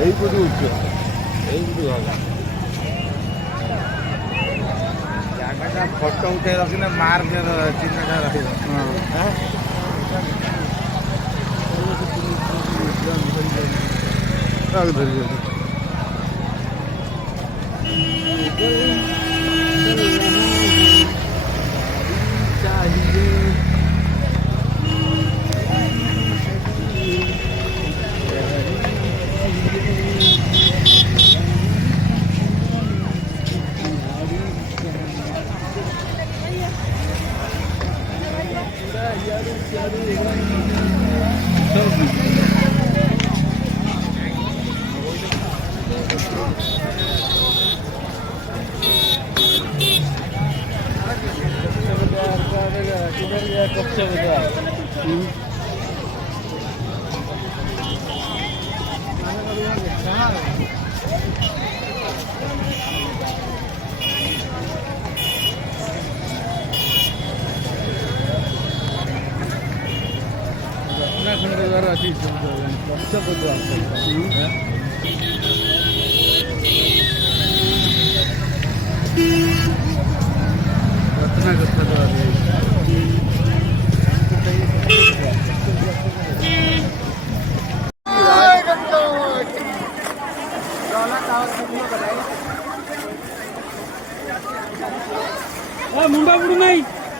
এইপটু উঠছে এইপটু ভালো জায়গাটা ফটো উঠে রଖିলে মার্ক চিহ্নটা রখিব ধরি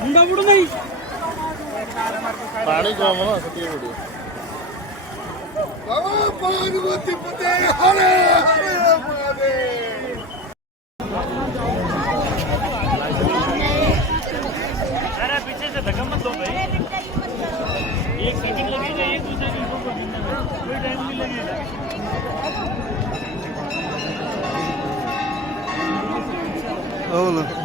मुंडा बुडू नाही पाणी कम ना सेती पड़ो बाबा पार्वती पते हरे हरे महादेव अरे पीछे से धक्का मत दो भाई एक सीटिंग लगेगा एक दूसरे की फोटो खींचने में कोई टाइम नहीं लगेगा औ